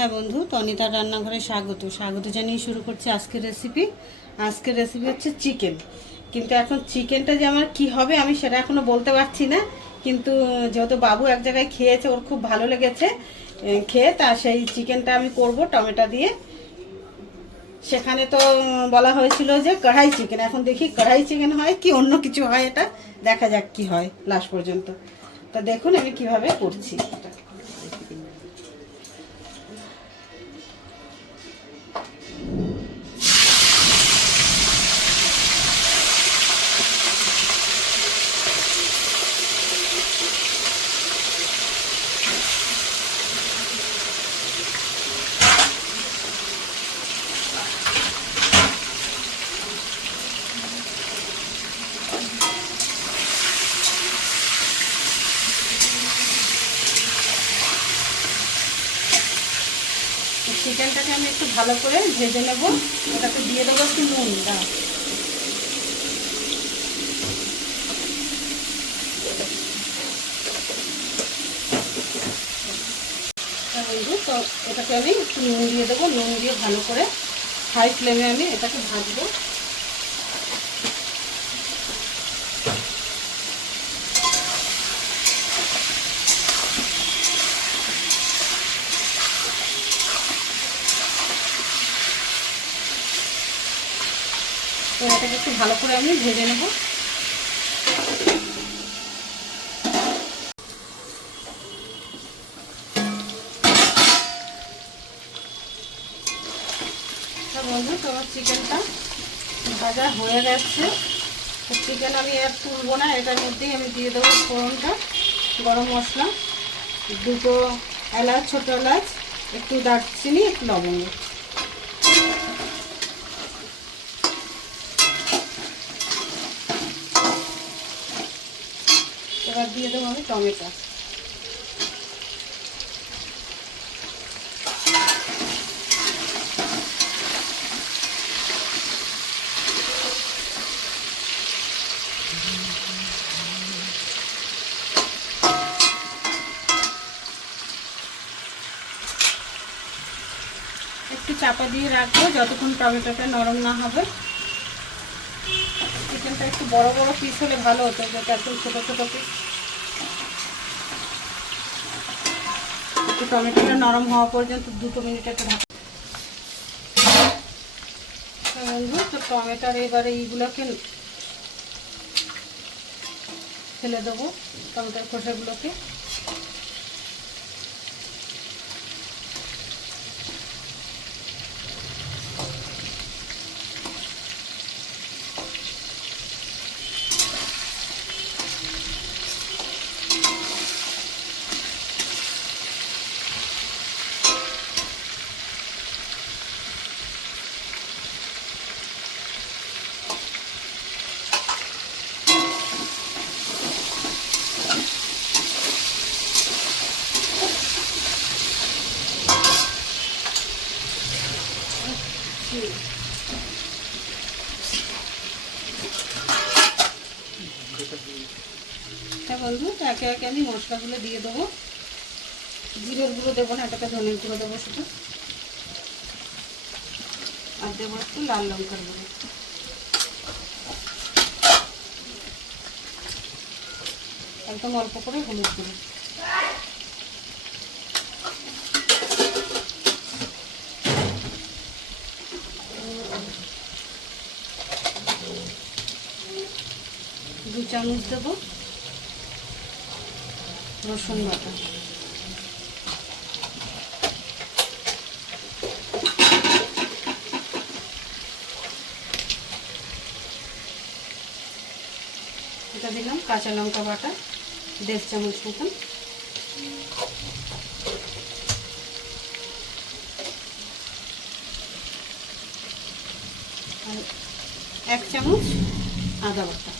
হ্যাঁ বন্ধু, তনিতার রান্নাঘরে স্বাগত জানিয়ে শুরু করছি আজকের রেসিপি হচ্ছে চিকেন। কিন্তু এখন চিকেনটা যে আমার কী হবে আমি সেটা এখনও বলতে পারছি না। কিন্তু যেহেতু বাবু এক জায়গায় খেয়েছে, ওর খুব ভালো লেগেছে খেয়ে, তা সেই চিকেনটা আমি করব টমেটো দিয়ে। সেখানে তো বলা হয়েছিল যে কড়াই চিকেন, এখন দেখি কড়াই চিকেন হয় কি অন্য কিছু হয়, এটা দেখা যাক কি হয় লাস্ট পর্যন্ত। তা দেখুন আমি কিভাবে করছি এটা। চিকেনটাকে আমি একটু ভালো করে ভেজে নেব। ওটাকে দিয়ে দেবো একটু নুন। বন্ধু, তো এটাকে আমি একটু নুন দিয়ে দেবো। নুন দিয়ে ভালো করে হাই ফ্লেমে আমি এটাকে ভাজবো। তো এটাকে একটু ভালো করে আমি ভেজে নেব। বন্ধু, তোমার চিকেনটা ভাজা হয়ে গেছে। তো চিকেন আমি আর তুলবো না, এটার মধ্যেই আমি দিয়ে দেবো ফোড়নটা। গরম মশলা, দুটো এলাচ, ছোটো এলাচ, একটু দারচিনি, একটু লবঙ্গ। এবার দিয়ে দেবো আমি টমেটো। একটু চাপা দিয়ে রাখবো যতক্ষণ টমেটোটা নরম না হবে। চিকেনটা একটু বড় বড় পিস হলে ভালো হতো, যেটা একটু ছোটো ছোটো পিস। একটু টমেটোটা নরম হওয়া পর্যন্ত 2 মিনিট একটু ঢাকা। তো টমেটোর এবারে এইগুলোকে ফেলে দেবো, টমেটোর খোসাগুলোকে। হ্যাঁ বন্ধু, একে একে আমি মশলাগুলো দিয়ে দেবো। জিরের গুঁড়ো দেবো না, এটাকে ধনের গুঁড়ো দেবো শুধু। আর দেবো একটু লাল লঙ্কার গুঁড়ো। একদম অল্প করে হলুদ গুঁড়ো। দু চামচ দেবো রসুন বাটা। এটা দিলাম কাঁচা লঙ্কা বাটা 1.5 চামচ মতন। আর 1 চামচ আদা বাটা।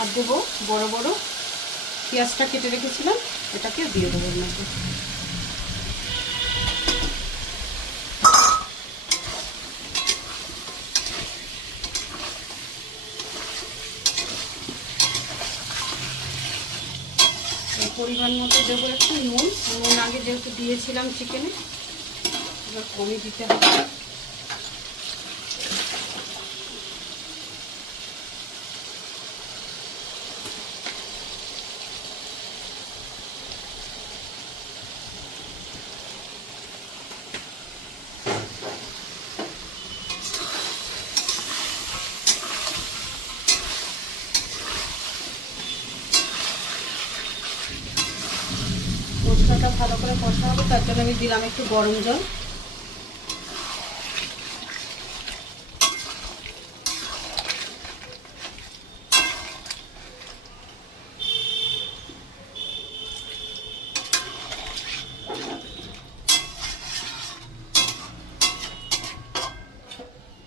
আর দেবো বড় বড় পেঁয়াজটা কেটে রেখেছিলাম, এটাকে দিয়ে দেবো এর মধ্যে। পরিমাণ মতো দেবো একটু নুন। নুন আগে যেহেতু দিয়েছিলাম চিকেনে, এবার কমই দিতে হবে। মশলাটা ভালো করে কষা হবে, তার জন্য আমি দিলাম একটু গরম জল।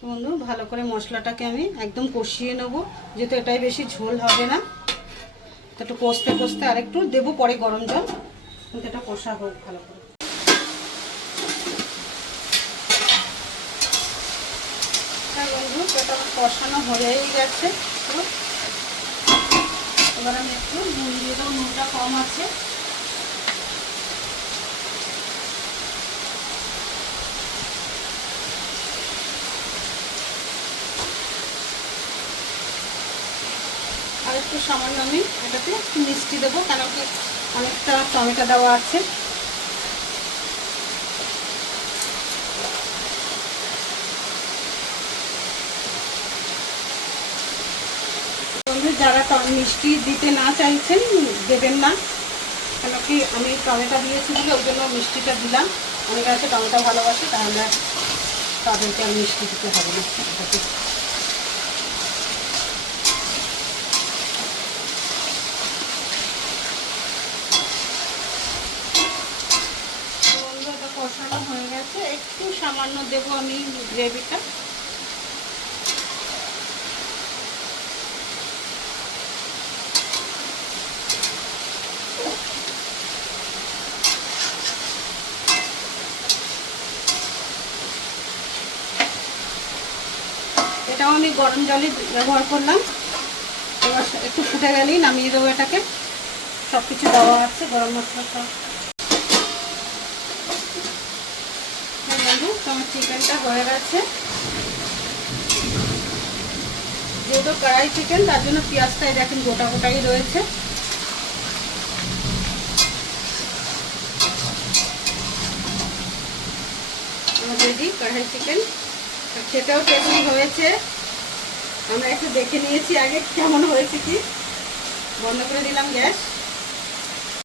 বন্ধু ভালো করে মশলাটাকে আমি একদম কষিয়ে নেব, যেহেতু এটাই বেশি ঝোল হবে না। তো একটু কষতে কষতে আরেকটু দেবো পরে গরম জল, কিন্তু এটা কষা হোক ভালো করে। হ্যাঁ বন্ধু, এটা কষানো হয়েই গেছে। তো এবার আমি একটু নুন দিয়ে দেবো, নুনটা কম আছে। আর একটু সামান্য আমি এটাতে একটু মিষ্টি দেবো, কেন কি অনেকটা টমেটো দেওয়া আছে। বন্ধু যারা মিষ্টি দিতে না চাইছেন দেবেন না, কেন কি আমি টমেটো দিয়েছি বলে ওই জন্য মিষ্টিটা দিলাম। অনেকে আছে টমেটো ভালোবাসে, তাহলে তাদেরকে আর মিষ্টি দিতে হবে না। কষানো হয়ে গেছে, একটু সামান্য দেবো আমি গ্রেভিটা। এটাও আমি গরম জলে ব্যবহার করলাম। এবার একটু ফুটে গেলেই নামিয়ে দেবো এটাকে। সব কিছু দেওয়া আছে, গরম মশলা সব। বন্ধু তোমার চিকেনটা হয়ে গেছে। যেহেতু কড়াই চিকেন, তার জন্য পেঁয়াজটাই দেখেন গোটা গোটাই রয়েছে। আমার রেডি কড়াই চিকেন, খেতেও টেস্টি হয়েছে। আমরা একটু দেখে নিয়েছি আগে কেমন হয়েছে কি। বন্ধ করে দিলাম গ্যাস।